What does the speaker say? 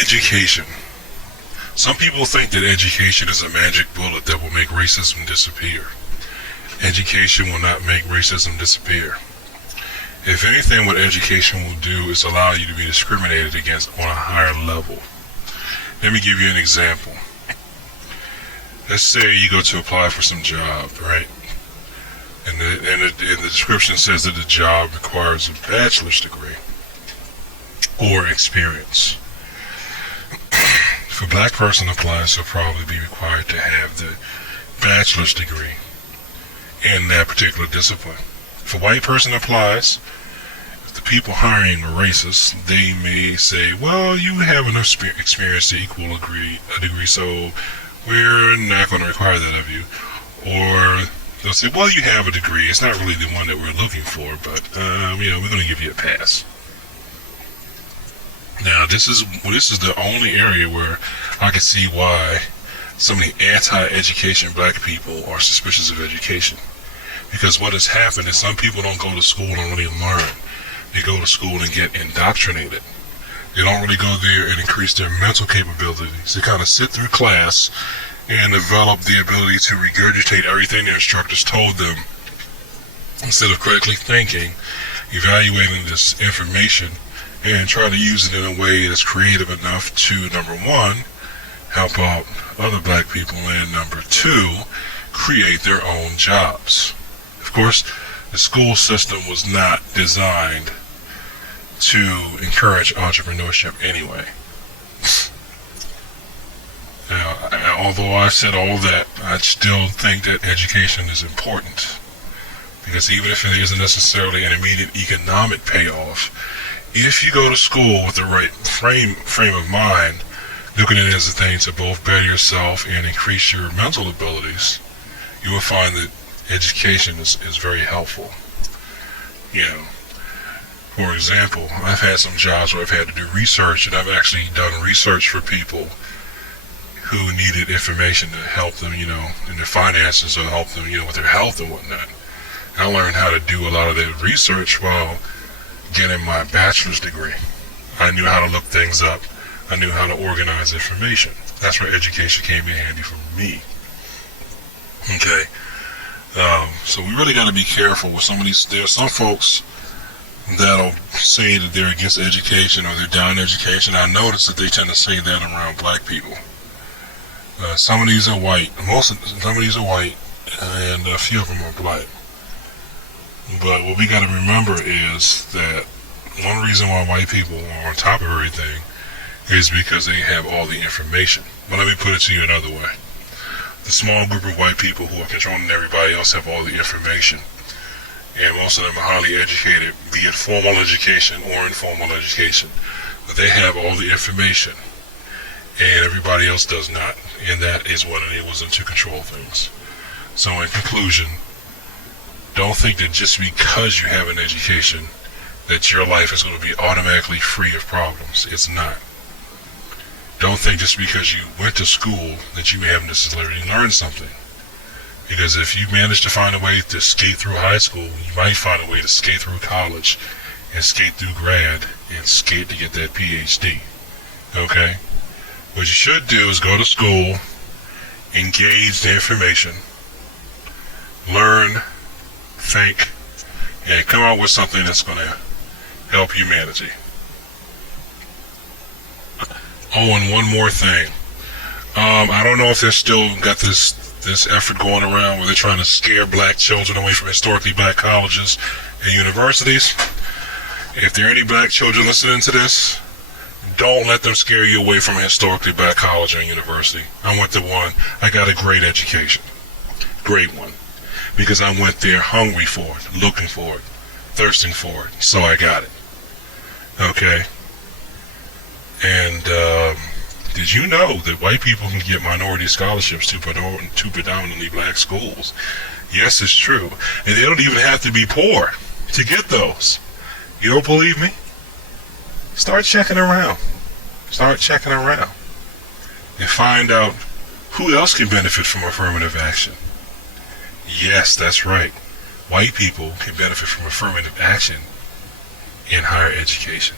Education. Some people think that education is a magic bullet that will make racism disappear. Education will not make racism disappear. If anything, what education will do is allow you to be discriminated against on a higher level. Let me give you an example. Let's say you go to apply for some job, right? And the description says that the job requires a bachelor's degree or experience. If a black person applies, they'll probably be required to have the bachelor's degree in that particular discipline. If a white person applies, if the people hiring are racist, they may say, well, you have enough experience to equal a degree, so we're not going to require that of you. Or they'll say, well, you have a degree, it's not really the one that we're looking for, but we're going to give you a pass. Now, this is the only area where I can see why so many anti-education black people are suspicious of education. Because what has happened is some people don't go to school and really learn. They go to school and get indoctrinated. They don't really go there and increase their mental capabilities. They kind of sit through class and develop the ability to regurgitate everything their instructors told them instead of critically thinking, evaluating this information, and try to use it in a way that's creative enough to, number one, help out other black people, and number two, create their own jobs. Of course, the school system was not designed to encourage entrepreneurship anyway. Now, although I've said all that, I still think that education is important. Because even if it isn't necessarily an immediate economic payoff, if you go to school with the right frame of mind, looking at it as a thing to both better yourself and increase your mental abilities, you will find that education is very helpful. For example, I've had some jobs where I've had to do research, and I've actually done research for people who needed information to help them, in their finances, or help them, with their health and whatnot. I learned how to do a lot of that research while getting my bachelor's degree. I knew how to look things up. I knew how to organize information. That's where education came in handy for me. Okay. So we really got to be careful with some of these. There are some folks that'll say that they're against education or they're down education. I notice that they tend to say that around black people. Some of these are white. Some of these are white, and a few of them are black. But what we got to remember is that one reason why white people are on top of everything is because they have all the information. But let me put it to you another way. The small group of white people who are controlling everybody else have all the information. And most of them are highly educated, be it formal education or informal education. But they have all the information, and everybody else does not. And that is what enables them to control things. So in conclusion, don't think that just because you have an education that your life is going to be automatically free of problems. It's not. Don't think just because you went to school that you haven't necessarily learned something. Because if you manage to find a way to skate through high school, you might find a way to skate through college and skate through grad and skate to get that PhD. Okay? What you should do is go to school, engage the information, learn, think, and come out with something that's going to help humanity. Oh, and one more thing. I don't know if they're still got this effort going around where they're trying to scare black children away from historically black colleges and universities. If there are any black children listening to this, don't let them scare you away from a historically black college and university. I went to one. I got a great education. Great one. Because I went there hungry for it, looking for it, thirsting for it. So I got it. Okay? And did you know that white people can get minority scholarships to predominantly black schools? Yes, it's true. And they don't even have to be poor to get those. You don't believe me? Start checking around. Start checking around. And find out who else can benefit from affirmative action. Yes, that's right. White people can benefit from affirmative action in higher education.